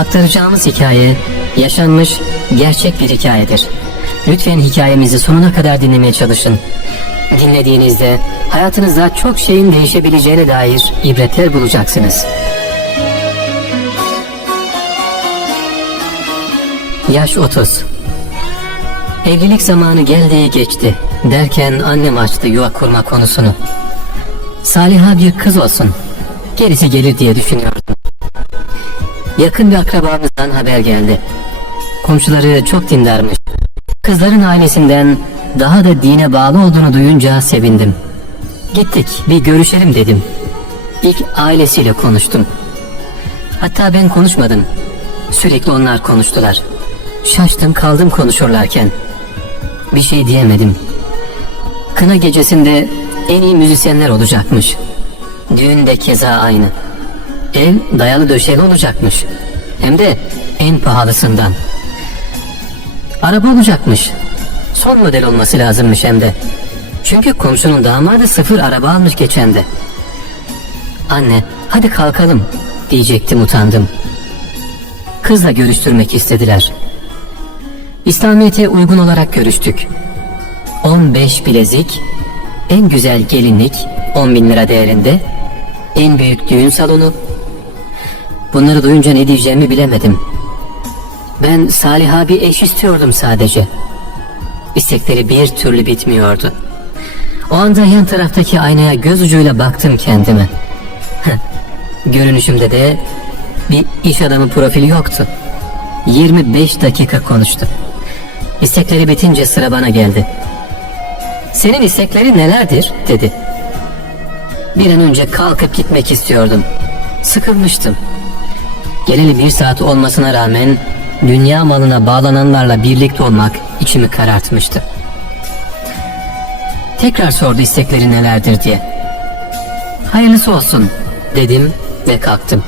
Aktaracağımız hikaye yaşanmış gerçek bir hikayedir. Lütfen hikayemizi sonuna kadar dinlemeye çalışın. Dinlediğinizde hayatınızda çok şeyin değişebileceğine dair ibretler bulacaksınız. Yaş 30 Evlilik zamanı geldi geçti derken annem açtı yuva kurma konusunu. Saliha bir kız olsun. Gerisi gelir diye düşünüyordum. Yakın bir akrabamızdan haber geldi. Komşuları çok dindarmış. Kızların ailesinden daha da dine bağlı olduğunu duyunca sevindim. Gittik bir görüşelim dedim. İlk ailesiyle konuştum. Hatta ben konuşmadım. Sürekli onlar konuştular. Şaştım kaldım konuşurlarken. Bir şey diyemedim. Kına gecesinde en iyi müzisyenler olacakmış. Düğün de keza aynı. Ev dayalı döşeli olacakmış. Hem de en pahalısından. Araba olacakmış. Son model olması lazımmış hem de. Çünkü komşunun damadı sıfır araba almış geçen de. Anne hadi kalkalım diyecektim utandım. Kızla görüştürmek istediler. İslamiyet'e uygun olarak görüştük. 15 bilezik, en güzel gelinlik 10 bin lira değerinde, en büyük düğün salonu. Bunları duyunca ne diyeceğimi bilemedim. Ben Saliha bir eş istiyordum sadece. İstekleri bir türlü bitmiyordu. O anda yan taraftaki aynaya göz ucuyla baktım kendime. Görünüşümde de bir iş adamı profili yoktu. 25 dakika konuştu. İstekleri bitince sıra bana geldi. Senin istekleri nelerdir? dedi. Bir an önce kalkıp gitmek istiyordum. Sıkılmıştım. Geleli bir saat olmasına rağmen dünya malına bağlananlarla birlikte olmak içimi karartmıştı. Tekrar sordu istekleri nelerdir diye. Hayırlısı olsun dedim ve kalktım.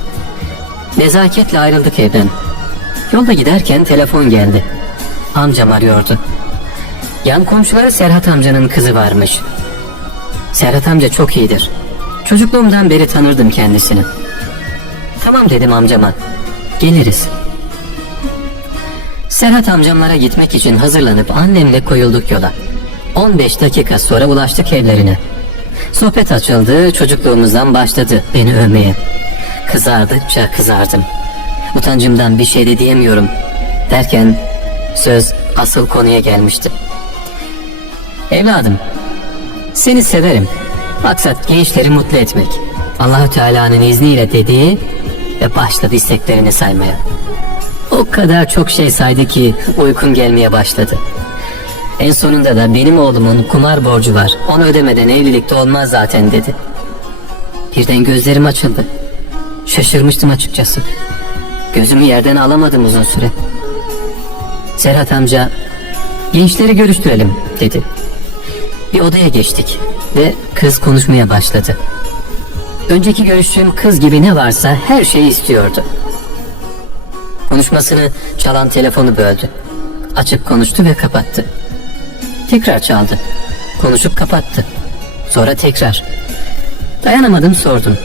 Nezaketle ayrıldık evden. Yolda giderken telefon geldi. Amcam arıyordu. Yan komşuları Serhat amcanın kızı varmış. Serhat amca çok iyidir. Çocukluğumdan beri tanırdım kendisini. Tamam dedim amcama. Geliriz. Serhat amcamlara gitmek için hazırlanıp annemle koyulduk yola. 15 dakika sonra ulaştık evlerine. Sohbet açıldı, çocukluğumuzdan başladı beni övmeye. Kızardıkça kızardım. Utancımdan bir şey de diyemiyorum. Derken söz asıl konuya gelmişti. Evladım, seni severim. Maksat gençleri mutlu etmek. Allahü Teala'nın izniyle dediği ve başladı isteklerini saymaya. O kadar çok şey saydı ki uykum gelmeye başladı. En sonunda da benim oğlumun kumar borcu var. Onu ödemeden evlilikte olmaz zaten dedi. Birden gözlerim açıldı. Şaşırmıştım açıkçası. Gözümü yerden alamadım uzun süre. Serhat amca gençleri görüştürelim dedi. Bir odaya geçtik ve kız konuşmaya başladı. Önceki görüştüğüm kız gibi ne varsa her şeyi istiyordu. Konuşmasını çalan telefonu böldü. Açıp konuştu ve kapattı. Tekrar çaldı. Konuşup kapattı. Sonra tekrar. Dayanamadım sordum.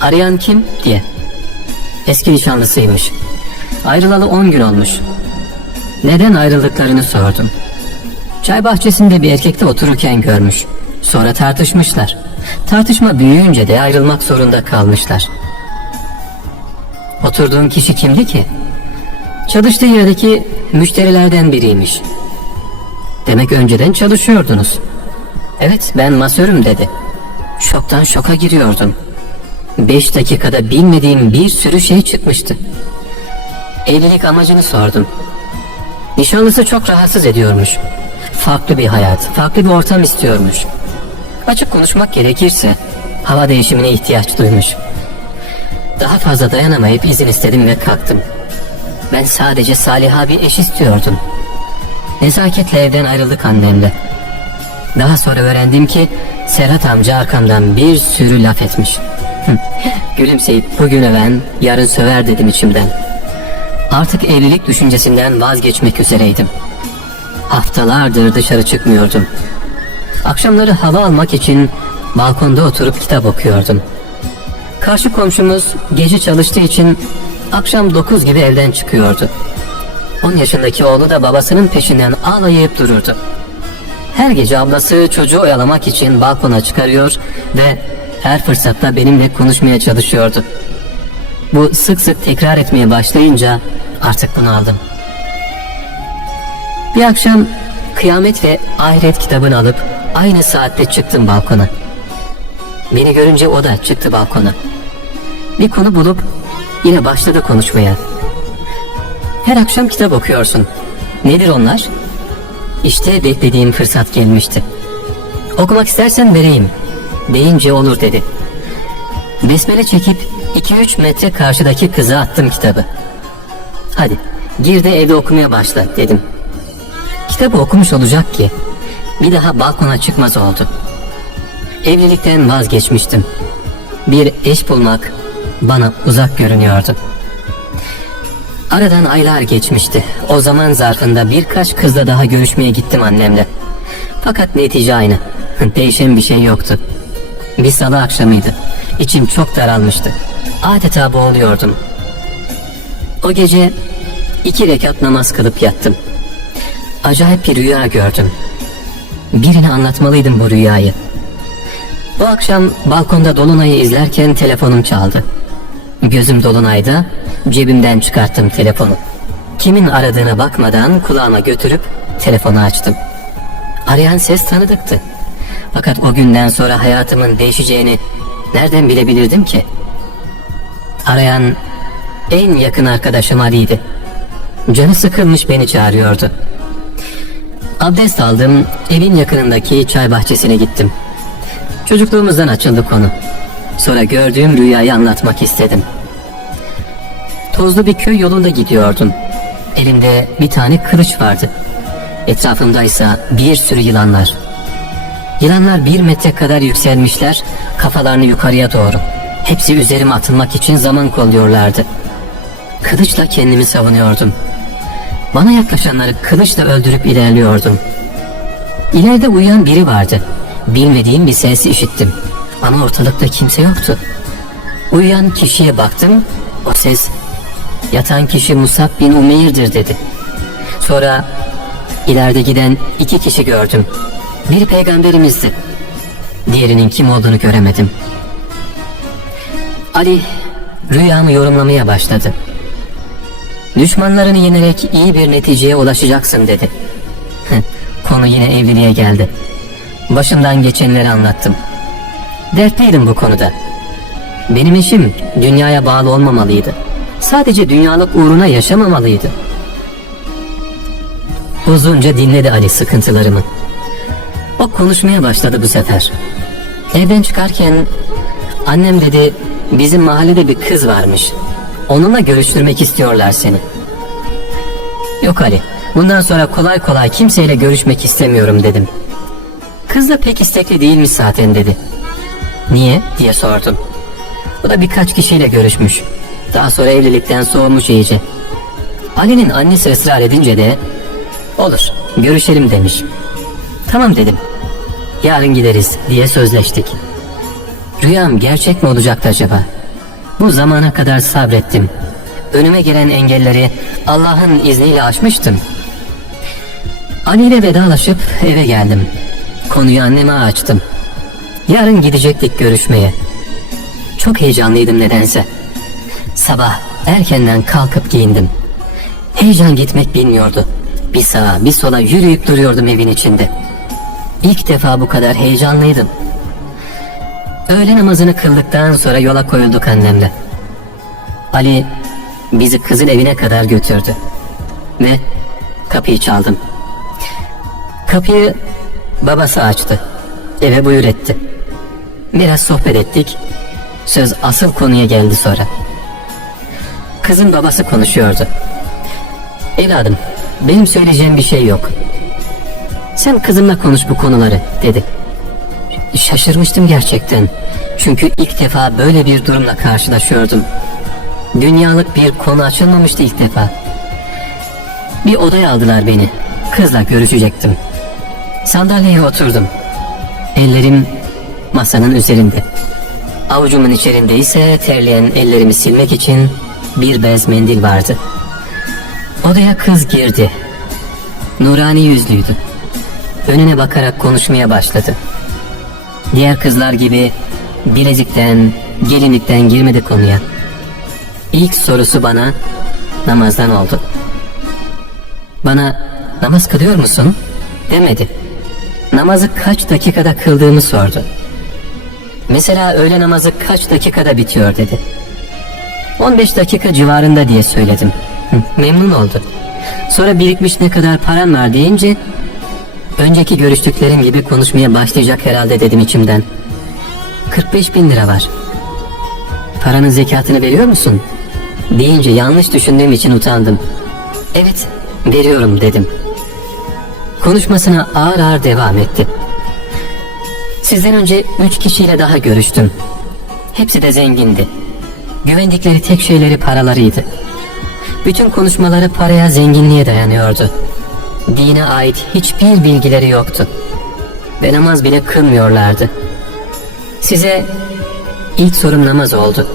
Arayan kim diye. Eski nişanlısıymış. Ayrılalı 10 gün olmuş. Neden ayrıldıklarını sordum. Çay bahçesinde bir erkekle otururken görmüş. Sonra tartışmışlar. Tartışma büyüyünce de ayrılmak zorunda kalmışlar. Oturduğun kişi kimdi ki? Çalıştığı yerdeki müşterilerden biriymiş. Demek önceden çalışıyordunuz. Evet ben masörüm dedi. Şoktan şoka giriyordum. Beş dakikada bilmediğim bir sürü şey çıkmıştı. Evlilik amacını sordum. Nişanlısı çok rahatsız ediyormuş. Farklı bir hayat, farklı bir ortam istiyormuş. Açık konuşmak gerekirse hava değişimine ihtiyaç duymuş. Daha fazla dayanamayıp izin istedim ve kalktım. Ben sadece Saliha bir eş istiyordum. Nezaketle evden ayrıldık annemle. Daha sonra öğrendim ki Serhat amca arkamdan bir sürü laf etmiş. Gülümseyip bugün öven, yarın söver dedim içimden. Artık evlilik düşüncesinden vazgeçmek üzereydim. Haftalardır dışarı çıkmıyordum. Akşamları hava almak için balkonda oturup kitap okuyordum. Karşı komşumuz gece çalıştığı için akşam 9 gibi evden çıkıyordu. 10 yaşındaki oğlu da babasının peşinden ağlayıp dururdu. Her gece ablası çocuğu oyalamak için balkona çıkarıyor ve her fırsatta benimle konuşmaya çalışıyordu. Bu sık sık tekrar etmeye başlayınca artık bunu aldım. Bir akşam kıyamet ve ahiret kitabını alıp aynı saatte çıktım balkona. Beni görünce o da çıktı balkona. Bir konu bulup yine başladı konuşmaya. Her akşam kitap okuyorsun. Nedir onlar? İşte beklediğim fırsat gelmişti. Okumak istersen vereyim. Deyince olur dedi. Besmele çekip 2-3 metre karşıdaki kıza attım kitabı. Hadi gir de evde okumaya başla dedim. Kitabı okumuş olacak ki bir daha balkona çıkmaz oldu. Evlilikten vazgeçmiştim. Bir eş bulmak bana uzak görünüyordu. Aradan aylar geçmişti. O zaman zarfında birkaç kızla daha görüşmeye gittim annemle. Fakat netice aynı. Değişen bir şey yoktu. Bir salı akşamıydı. İçim çok daralmıştı. Adeta boğuluyordum. O gece iki rekat namaz kılıp yattım. Acayip bir rüya gördüm. Birine anlatmalıydım bu rüyayı. Bu akşam balkonda Dolunay'ı izlerken telefonum çaldı. Gözüm Dolunay'da cebimden çıkarttım telefonu. Kimin aradığına bakmadan kulağıma götürüp telefonu açtım. Arayan ses tanıdıktı. Fakat o günden sonra hayatımın değişeceğini nereden bilebilirdim ki? Arayan en yakın arkadaşım Ali'ydi. Canı sıkılmış beni çağırıyordu. Abdest aldım, evin yakınındaki çay bahçesine gittim. Çocukluğumuzdan açıldı konu. Sonra gördüğüm rüyayı anlatmak istedim. Tozlu bir köy yolunda gidiyordum. Elimde bir tane kılıç vardı. Etrafımdaysa bir sürü yılanlar. Yılanlar bir metre kadar yükselmişler, kafalarını yukarıya doğru. Hepsi üzerime atılmak için zaman kolluyorlardı. Kılıçla kendimi savunuyordum. Bana yaklaşanları kılıçla öldürüp ilerliyordum. İleride uyuyan biri vardı. Bilmediğim bir ses işittim. Ama ortalıkta kimse yoktu. Uyuyan kişiye baktım. O ses yatan kişi Musab bin Umeyr'dir dedi. Sonra ileride giden iki kişi gördüm. Biri peygamberimizdi. Diğerinin kim olduğunu göremedim. Ali rüyamı yorumlamaya başladı. Düşmanlarını yenerek iyi bir neticeye ulaşacaksın dedi. Konu yine evliliğe geldi. Başımdan geçenleri anlattım. Dertliydim bu konuda. Benim eşim dünyaya bağlı olmamalıydı. Sadece dünyalık uğruna yaşamamalıydı. Uzunca dinledi Ali sıkıntılarımı. O konuşmaya başladı bu sefer. Evden çıkarken annem dedi bizim mahallede bir kız varmış. Onunla görüştürmek istiyorlar seni. Yok Ali, bundan sonra kolay kolay kimseyle görüşmek istemiyorum dedim. Kız da pek istekli değilmiş zaten dedi. Niye diye sordum. O da birkaç kişiyle görüşmüş. Daha sonra evlilikten soğumuş iyice. Ali'nin annesi ısrar edince de olur görüşelim demiş. Tamam dedim. Yarın gideriz diye sözleştik. Rüyam gerçek mi olacaktı acaba? Bu zamana kadar sabrettim. Önüme gelen engelleri Allah'ın izniyle aşmıştım. Ali ile vedalaşıp eve geldim. Konuyu anneme açtım. Yarın gidecektik görüşmeye. Çok heyecanlıydım nedense. Sabah erkenden kalkıp giyindim. Heyecan gitmek bilmiyordu. Bir sağa bir sola yürüyüp duruyordum evin içinde. İlk defa bu kadar heyecanlıydım. Öğle namazını kıldıktan sonra yola koyulduk annemle. Ali bizi kızın evine kadar götürdü. Ve kapıyı çaldım. Kapıyı babası açtı. Eve buyur etti. Biraz sohbet ettik. Söz asıl konuya geldi sonra. Kızın babası konuşuyordu. Evladım, benim söyleyeceğim bir şey yok. Sen kızımla konuş bu konuları, dedi. Şaşırmıştım gerçekten. Çünkü ilk defa böyle bir durumla karşılaşıyordum. Dünyalık bir konu açılmamıştı ilk defa. Bir odaya aldılar beni. Kızla görüşecektim. Sandalyeye oturdum. Ellerim masanın üzerinde. Avucumun içerisinde ise terleyen ellerimi silmek için bir bez mendil vardı. Odaya kız girdi. Nurani yüzlüydü. Önüne bakarak konuşmaya başladı. Diğer kızlar gibi bilezikten, gelinlikten girmedi konuya. İlk sorusu bana namazdan oldu. Bana namaz kılıyor musun demedi. Namazı kaç dakikada kıldığımı sordu. Mesela öğle namazı kaç dakikada bitiyor dedi. 15 dakika civarında diye söyledim. Memnun oldu. Sonra birikmiş ne kadar paran var deyince önceki görüştüklerim gibi konuşmaya başlayacak herhalde dedim içimden. 45 bin lira var. Paranın zekatını veriyor musun? Deyince yanlış düşündüğüm için utandım. Evet, veriyorum dedim. Konuşmasına ağır ağır devam etti. Sizden önce üç kişiyle daha görüştüm. Hepsi de zengindi. Güvendikleri tek şeyleri paralarıydı. Bütün konuşmaları paraya, zenginliğe dayanıyordu. Dine ait hiçbir bilgileri yoktu. Ve namaz bile kılmıyorlardı. Size ilk sorum namaz oldu.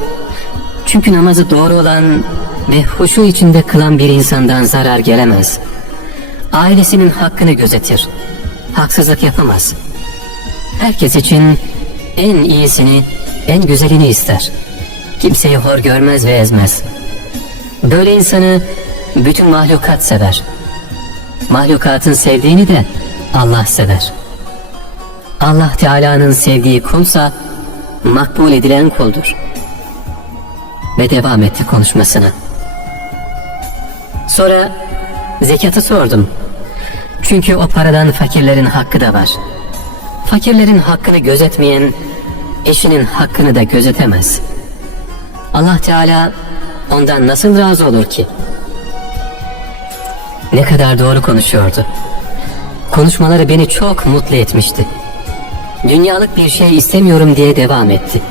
Çünkü namazı doğru olan ve huşu içinde kılan bir insandan zarar gelemez. Ailesinin hakkını gözetir. Haksızlık yapamaz. Herkes için en iyisini, en güzelini ister. Kimseyi hor görmez ve ezmez. Böyle insanı bütün mahlukat sever. Mahlukatın sevdiğini de Allah sever. Allah Teala'nın sevdiği kulsa makbul edilen kuldur. Ve devam etti konuşmasına. Sonra zekatı sordum. Çünkü o paradan fakirlerin hakkı da var. Fakirlerin hakkını gözetmeyen eşinin hakkını da gözetemez. Allah Teala ondan nasıl razı olur ki? Ne kadar doğru konuşuyordu. Konuşmaları beni çok mutlu etmişti. Dünyalık bir şey istemiyorum diye devam etti.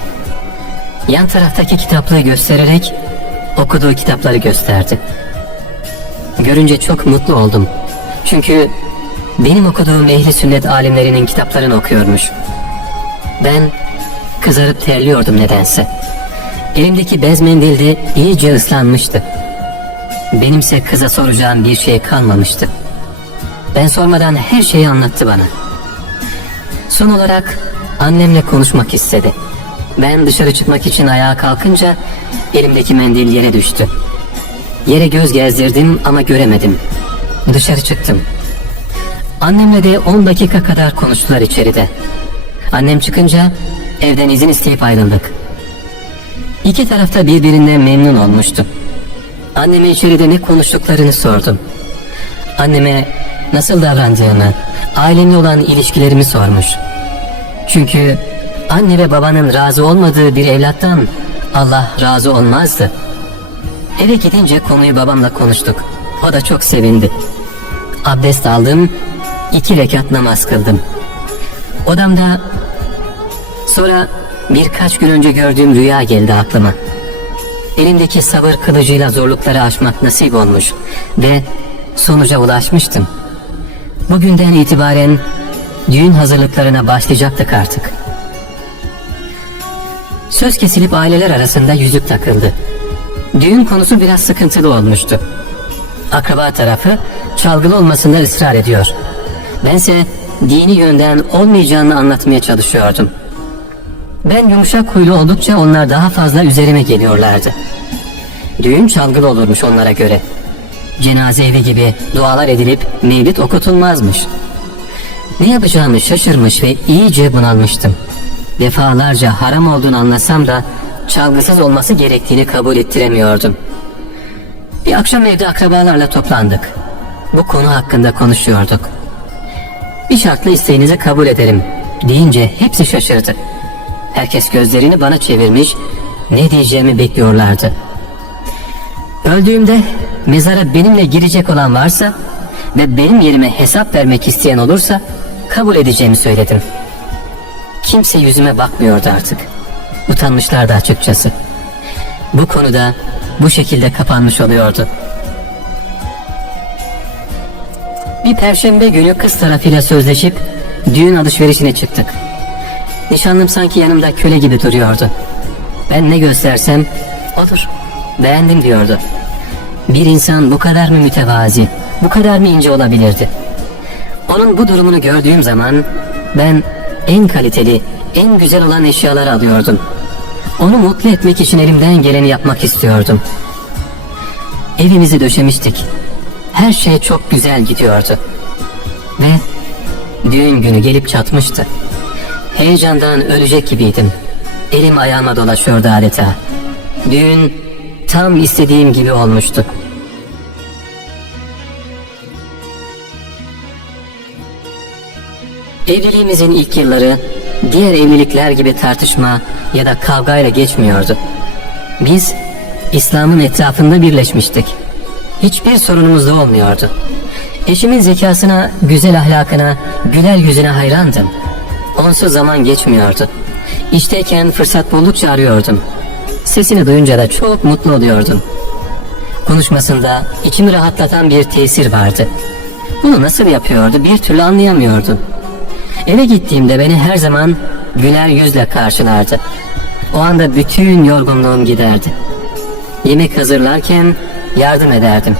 Yan taraftaki kitaplığı göstererek okuduğu kitapları gösterdi. Görünce çok mutlu oldum. Çünkü benim okuduğum ehli sünnet alimlerinin kitaplarını okuyormuş. Ben kızarıp terliyordum nedense. Elimdeki bez mendil de iyice ıslanmıştı. Benimse kıza soracağım bir şey kalmamıştı. Ben sormadan her şeyi anlattı bana. Son olarak annemle konuşmak istedi. Ben dışarı çıkmak için ayağa kalkınca elimdeki mendil yere düştü. Yere göz gezdirdim ama göremedim. Dışarı çıktım. Annemle de 10 dakika kadar konuştular içeride. Annem çıkınca evden izin isteyip ayrıldık. İki tarafta birbirinden memnun olmuştu. Anneme içeride ne konuştuklarını sordum. Anneme nasıl davrandığımı, ailemle olan ilişkilerimi sormuş. Çünkü anne ve babanın razı olmadığı bir evlattan Allah razı olmazdı. Eve gidince konuyu babamla konuştuk. O da çok sevindi. Abdest aldım, iki rekat namaz kıldım. Odamda sonra birkaç gün önce gördüğüm rüya geldi aklıma. Elimdeki sabır kılıcıyla zorlukları aşmak nasip olmuş ve sonuca ulaşmıştım. Bugünden itibaren düğün hazırlıklarına başlayacaktık artık. Söz kesilip aileler arasında yüzük takıldı. Düğün konusu biraz sıkıntılı olmuştu. Akraba tarafı çalgılı olmasında ısrar ediyor. Bense dini yönden olmayacağını anlatmaya çalışıyordum. Ben yumuşak huylu oldukça onlar daha fazla üzerime geliyorlardı. Düğün çalgılı olurmuş onlara göre. Cenaze evi gibi dualar edilip mevlid okutulmazmış. Ne yapacağımı şaşırmış ve iyice bunalmıştım. Defalarca haram olduğunu anlasam da çalgısız olması gerektiğini kabul ettiremiyordum. Bir akşam evde akrabalarla toplandık. Bu konu hakkında konuşuyorduk. Bir şartla isteğinizi kabul ederim deyince hepsi şaşırdı. Herkes gözlerini bana çevirmiş, ne diyeceğimi bekliyorlardı. Öldüğümde mezara benimle girecek olan varsa ve benim yerime hesap vermek isteyen olursa kabul edeceğimi söyledim. Kimse yüzüme bakmıyordu artık. Utanmışlardı açıkçası. Bu konuda bu şekilde kapanmış oluyordu. Bir perşembe günü kız tarafıyla sözleşip düğün alışverişine çıktık. Nişanlım sanki yanımda köle gibi duruyordu. Ben ne göstersem odur. beğendim diyordu. Bir insan bu kadar mı mütevazi, bu kadar mı ince olabilirdi? Onun bu durumunu gördüğüm zaman ben en kaliteli, en güzel olan eşyaları alıyordum. Onu mutlu etmek için elimden geleni yapmak istiyordum. Evimizi döşemiştik. Her şey çok güzel gidiyordu. Ve düğün günü gelip çatmıştı. Heyecandan ölecek gibiydim. Elim ayağıma dolaşıyordu adeta. Düğün tam istediğim gibi olmuştu. Evliliğimizin ilk yılları diğer evlilikler gibi tartışma ya da kavgayla geçmiyordu. Biz İslam'ın etrafında birleşmiştik. Hiçbir sorunumuz da olmuyordu. Eşimin zekasına, güzel ahlakına, güler yüzüne hayrandım. Onsuz zaman geçmiyordu. İşteyken fırsat buldukça arıyordum. Sesini duyunca da çok mutlu oluyordum. Konuşmasında içimi rahatlatan bir tesir vardı. Bunu nasıl yapıyordu bir türlü anlayamıyordum. Eve gittiğimde beni her zaman güler yüzle karşılardı. O anda bütün yorgunluğum giderdi. Yemek hazırlarken yardım ederdim.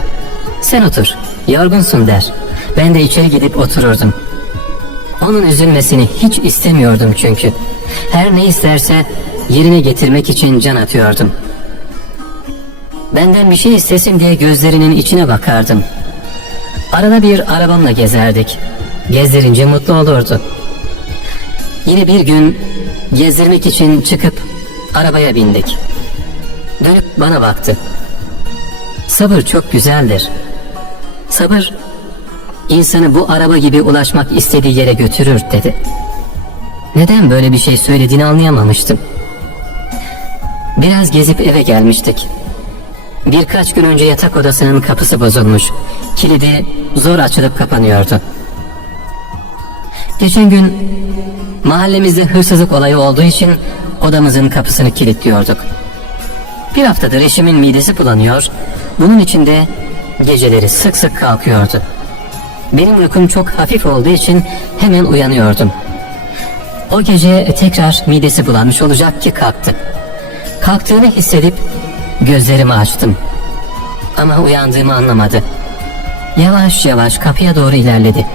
Sen otur, yorgunsun der. Ben de içeri gidip otururdum. Onun üzülmesini hiç istemiyordum çünkü. Her ne isterse yerine getirmek için can atıyordum. Benden bir şey istesin diye gözlerinin içine bakardım. Arada bir arabamla gezerdik. Gezdirince mutlu olurdu. Yine bir gün gezdirmek için çıkıp arabaya bindik. Dönüp bana baktı. Sabır çok güzeldir. Sabır insanı bu araba gibi ulaşmak istediği yere götürür dedi. Neden böyle bir şey söylediğini anlayamamıştım. Biraz gezip eve gelmiştik. Birkaç gün önce yatak odasının kapısı bozulmuş. Kilidi zor açılıp kapanıyordu. Geçen gün mahallemizde hırsızlık olayı olduğu için odamızın kapısını kilitliyorduk. Bir haftadır eşimin midesi bulanıyor, bunun için de geceleri sık sık kalkıyordu. Benim uykum çok hafif olduğu için hemen uyanıyordum. O gece tekrar midesi bulanmış olacak ki kalktı. Kalktığını hissedip gözlerimi açtım. Ama uyandığımı anlamadı. Yavaş yavaş kapıya doğru ilerledi.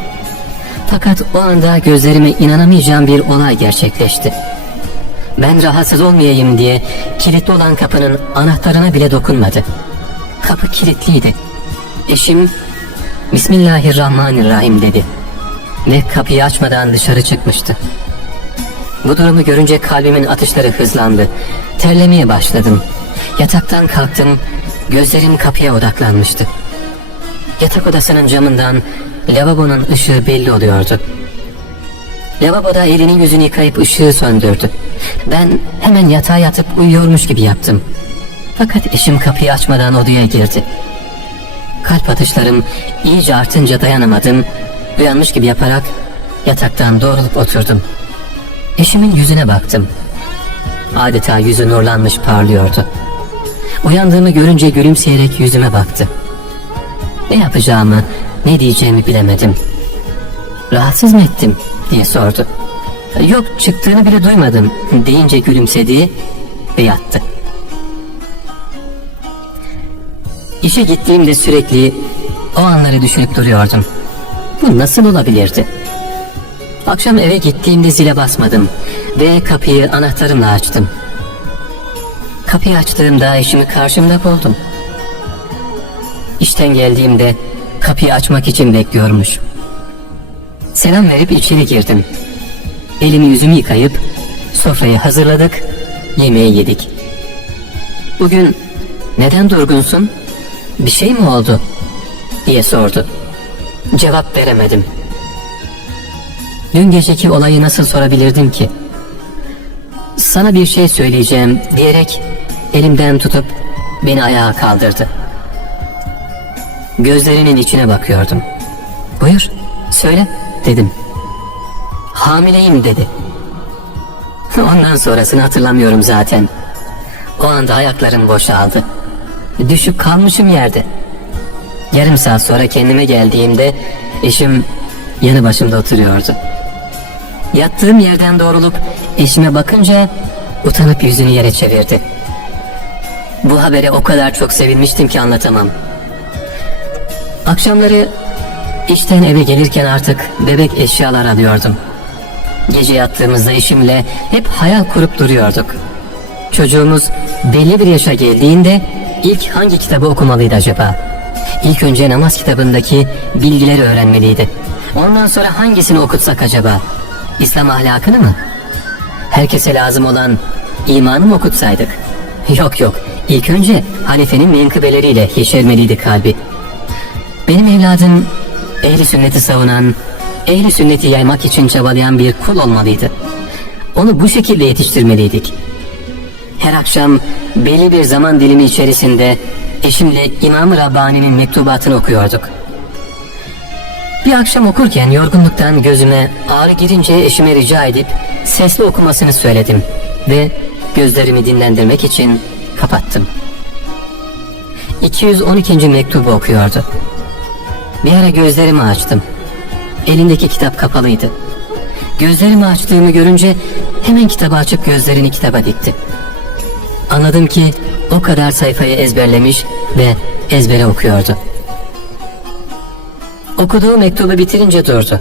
Fakat o anda gözlerime inanamayacağım bir olay gerçekleşti. Ben rahatsız olmayayım diye kilitli olan kapının anahtarına bile dokunmadı. Kapı kilitliydi. Eşim Bismillahirrahmanirrahim dedi. Ve kapıyı açmadan dışarı çıkmıştı. Bu durumu görünce kalbimin atışları hızlandı. Terlemeye başladım. Yataktan kalktım. Gözlerim kapıya odaklanmıştı. Yatak odasının camından lavabonun ışığı belli oluyordu. Lavaboda elini yüzünü yıkayıp ışığı söndürdü. Ben hemen yatağa yatıp uyuyormuş gibi yaptım. Fakat eşim kapıyı açmadan odaya girdi. Kalp atışlarım iyice artınca dayanamadım. Uyanmış gibi yaparak yataktan doğrulup oturdum. Eşimin yüzüne baktım. Adeta yüzü nurlanmış parlıyordu. Uyandığımı görünce gülümseyerek yüzüme baktı. Ne yapacağımı, ne diyeceğimi bilemedim. Rahatsız mı ettim diye sordu. Yok çıktığını bile duymadım deyince gülümsedi ve yattı. İşe gittiğimde sürekli o anları düşünüp duruyordum. Bu nasıl olabilirdi? Akşam eve gittiğimde zile basmadım ve kapıyı anahtarımla açtım. Kapıyı açtığımda eşimi karşımda buldum. İşten geldiğimde kapıyı açmak için bekliyormuş. Selam verip içeri girdim. Elimi yüzümü yıkayıp sofrayı hazırladık, yemeği yedik. Bugün neden durgunsun? Bir şey mi oldu? diye sordu. Cevap veremedim. Dün geceki olayı nasıl sorabilirdim ki? Sana bir şey söyleyeceğim diyerek elimden tutup beni ayağa kaldırdı. Gözlerinin içine bakıyordum. Buyur, söyle dedim. Hamileyim dedi. Ondan sonrasını hatırlamıyorum zaten. O anda ayaklarım boşaldı. Düşüp kalmışım yerde. Yarım saat sonra kendime geldiğimde eşim yanı başımda oturuyordu. Yattığım yerden doğrulup eşime bakınca utanıp yüzünü yere çevirdi. Bu habere o kadar çok sevinmiştim ki anlatamam. Akşamları işten eve gelirken artık bebek eşyalar alıyordum. Gece yattığımızda eşimle hep hayal kurup duruyorduk. Çocuğumuz belli bir yaşa geldiğinde ilk hangi kitabı okumalıydı acaba? İlk önce namaz kitabındaki bilgileri öğrenmeliydi. Ondan sonra hangisini okutsak acaba? İslam ahlakını mı? Herkese lazım olan imanı mı okutsaydık? Yok yok. İlk önce halifenin menkıbeleriyle yeşermeliydi kalbi. Benim evladım ehli sünneti savunan, ehli sünneti yaymak için çabalayan bir kul olmalıydı. Onu bu şekilde yetiştirmeliydik. Her akşam belli bir zaman dilimi içerisinde eşimle İmam-ı Rabbani'nin mektubatını okuyorduk. Bir akşam okurken yorgunluktan gözüme ağrı girince eşime rica edip sesli okumasını söyledim ve gözlerimi dinlendirmek için kapattım. 212. mektubu okuyordu. Bir ara gözlerimi açtım. Elindeki kitap kapalıydı. Gözlerimi açtığımı görünce hemen kitabı açıp gözlerini kitaba dikti. Anladım ki o kadar sayfayı ezberlemiş ve ezbere okuyordu. Okuduğu mektubu bitirince durdu.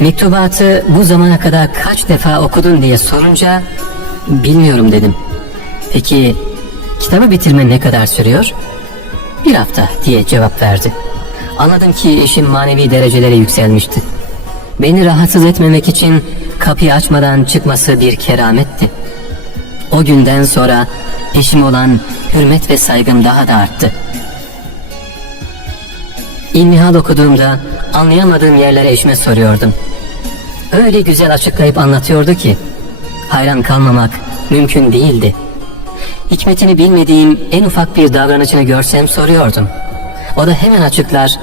Mektubatı bu zamana kadar kaç defa okudun diye sorunca bilmiyorum dedim. Peki kitabı bitirme ne kadar sürüyor? Bir hafta diye cevap verdi. Anladım ki eşim manevi derecelere yükselmişti. Beni rahatsız etmemek için kapıyı açmadan çıkması bir kerametti. O günden sonra eşim olan hürmet ve saygım daha da arttı. İlmihal okuduğumda anlayamadığım yerlere eşime soruyordum. Öyle güzel açıklayıp anlatıyordu ki hayran kalmamak mümkün değildi. Hikmetini bilmediğim en ufak bir davranışını görsem soruyordum. O da hemen açıklar,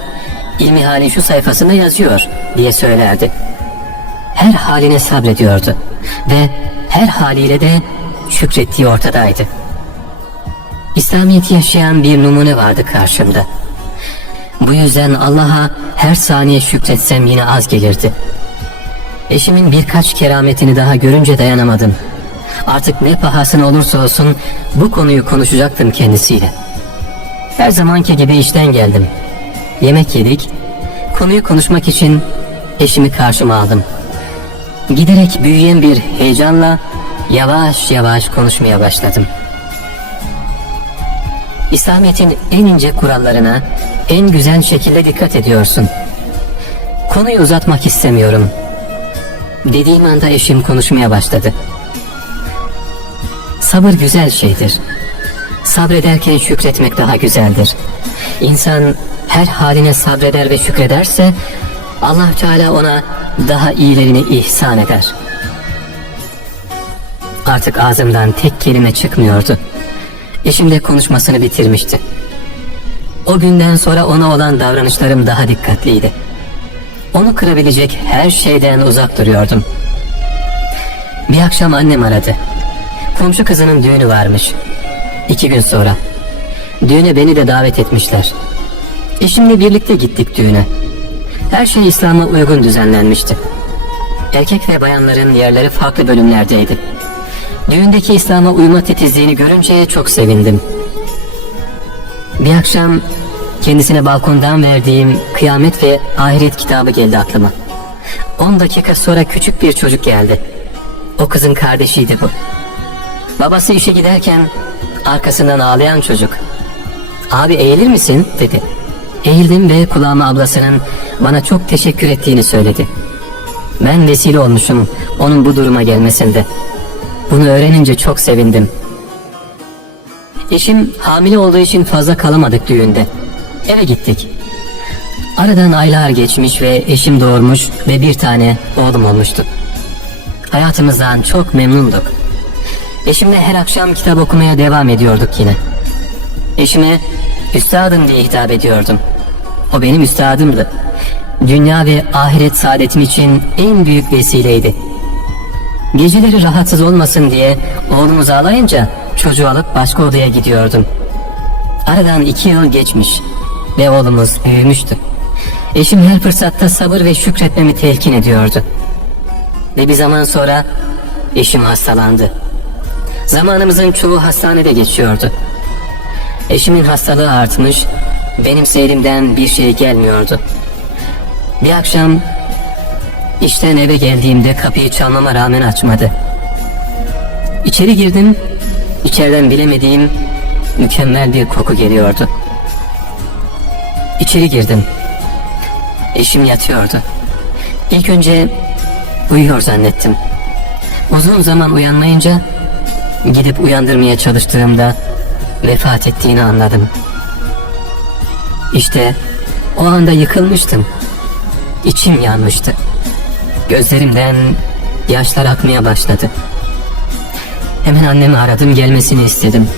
İlmihal'in şu sayfasında yazıyor diye söylerdi. Her haline sabrediyordu ve her haliyle de şükrettiği ortadaydı. İslamiyet'i yaşayan bir numune vardı karşımda. Bu yüzden Allah'a her saniye şükretsem yine az gelirdi. Eşimin birkaç kerametini daha görünce dayanamadım. Artık ne pahasına olursa olsun bu konuyu konuşacaktım kendisiyle. Her zamanki gibi işten geldim. Yemek yedik. Konuyu konuşmak için eşimi karşıma aldım. Giderek büyüyen bir heyecanla yavaş yavaş konuşmaya başladım. İslamiyet'in en ince kurallarına en güzel şekilde dikkat ediyorsun. Konuyu uzatmak istemiyorum. Dediğim anda eşim konuşmaya başladı. Sabır güzel şeydir. Sabrederken şükretmek daha güzeldir. İnsan her haline sabreder ve şükrederse Allah Teala ona daha iyilerini ihsan eder. Artık ağzımdan tek kelime çıkmıyordu. Eşim de konuşmasını bitirmişti. O günden sonra ona olan davranışlarım daha dikkatliydi. Onu kırabilecek her şeyden uzak duruyordum. Bir akşam annem aradı. Komşu kızının düğünü varmış. İki gün sonra. Düğüne beni de davet etmişler. Eşimle birlikte gittik düğüne. Her şey İslam'a uygun düzenlenmişti. Erkek ve bayanların yerleri farklı bölümlerdeydi. Düğündeki İslam'a uyma titizliğini görünce çok sevindim. Bir akşam kendisine balkondan verdiğim kıyamet ve ahiret kitabı geldi aklıma. 10 dakika sonra küçük bir çocuk geldi. O kızın kardeşiydi bu. Babası işe giderken arkasından ağlayan çocuk. Abi eğilir misin dedi. Eğildim ve kulağıma ablasının bana çok teşekkür ettiğini söyledi. Ben vesile olmuşum onun bu duruma gelmesinde. Bunu öğrenince çok sevindim. Eşim hamile olduğu için fazla kalamadık düğünde. Eve gittik. Aradan aylar geçmiş ve eşim doğurmuş ve bir tane oğlum olmuştu. Hayatımızdan çok memnunduk. Eşimle her akşam kitap okumaya devam ediyorduk yine. Eşime üstadım diye hitap ediyordum. O benim üstadımdı. Dünya ve ahiret saadetim için en büyük vesileydi. Geceleri rahatsız olmasın diye oğlumuz ağlayınca çocuğu alıp başka odaya gidiyordum. Aradan iki yıl geçmiş ve oğlumuz büyümüştü. Eşim her fırsatta sabır ve şükretmemi telkin ediyordu. Ve bir zaman sonra eşim hastalandı. Zamanımızın çoğu hastanede geçiyordu. Eşimin hastalığı artmış, benimse elimden bir şey gelmiyordu. Bir akşam işten eve geldiğimde kapıyı çalmama rağmen açmadı. İçeri girdim, içeriden bilemediğim mükemmel bir koku geliyordu. İçeri girdim. Eşim yatıyordu. İlk önce uyuyor zannettim. Uzun zaman uyanmayınca gidip uyandırmaya çalıştığımda vefat ettiğini anladım. İşte o anda yıkılmıştım. İçim yanmıştı. Gözlerimden yaşlar akmaya başladı. Hemen annemi aradım gelmesini istedim.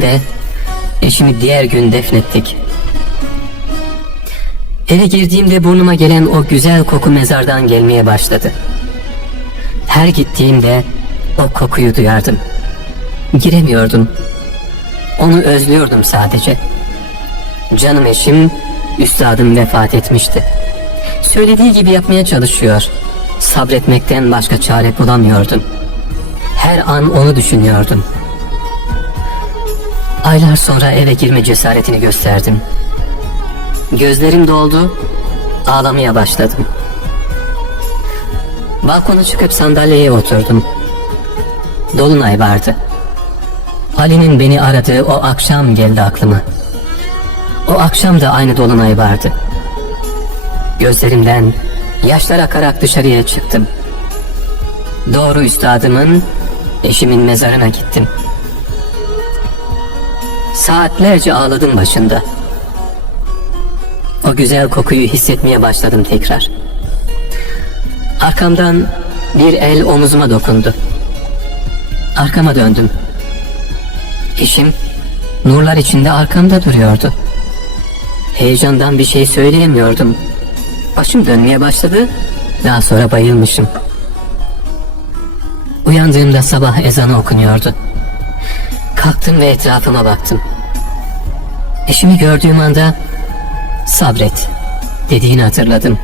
Ve eşimi diğer gün defnettik. Eve girdiğimde burnuma gelen o güzel koku mezardan gelmeye başladı. Her gittiğimde o kokuyu duyardım. Giremiyordum. Onu özlüyordum sadece. Canım eşim, üstadım vefat etmişti. Söylediği gibi yapmaya çalışıyor. Sabretmekten başka çare bulamıyordum. Her an onu düşünüyordum. Aylar sonra eve girme cesaretini gösterdim. Gözlerim doldu, ağlamaya başladım. Balkona çıkıp sandalyeye oturdum. Dolunay vardı. Ali'nin beni aradığı o akşam geldi aklıma. O akşam da aynı dolunay vardı. Gözlerimden yaşlar akarak dışarıya çıktım. Doğru üstadımın, eşimin mezarına gittim. Saatlerce ağladım başında. O güzel kokuyu hissetmeye başladım tekrar. Arkamdan bir el omuzuma dokundu. Arkama döndüm. Eşim nurlar içinde arkamda duruyordu. Heyecandan bir şey söyleyemiyordum. Başım dönmeye başladı. Daha sonra bayılmışım. Uyandığımda sabah ezanı okunuyordu. Kalktım ve etrafıma baktım. Eşimi gördüğüm anda sabret dediğini hatırladım.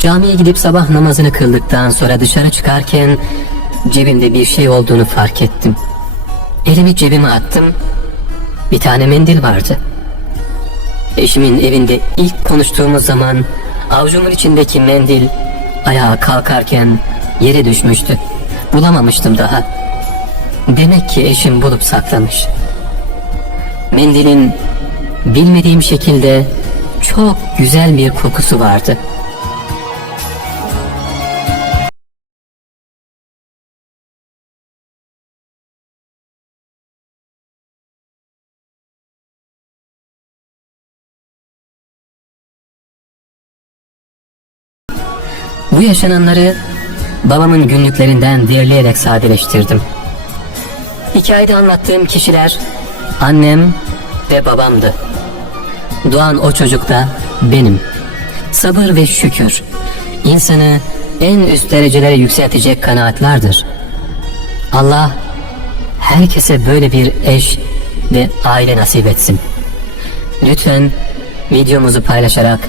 Camiye gidip sabah namazını kıldıktan sonra dışarı çıkarken cebimde bir şey olduğunu fark ettim. Elimi cebime attım. Bir tane mendil vardı. Eşimin evinde ilk konuştuğumuz zaman avucumun içindeki mendil ayağa kalkarken yere düşmüştü. Bulamamıştım daha. Demek ki eşim bulup saklamış. Mendilin bilmediğim şekilde çok güzel bir kokusu vardı. Bu yaşananları babamın günlüklerinden derleyerek sadeleştirdim. Hikayede anlattığım kişiler annem ve babamdı. Doğan o çocuk da benim. Sabır ve şükür insanı en üst derecelere yükseltecek kanaatlardır. Allah herkese böyle bir eş ve aile nasip etsin. Lütfen videomuzu paylaşarak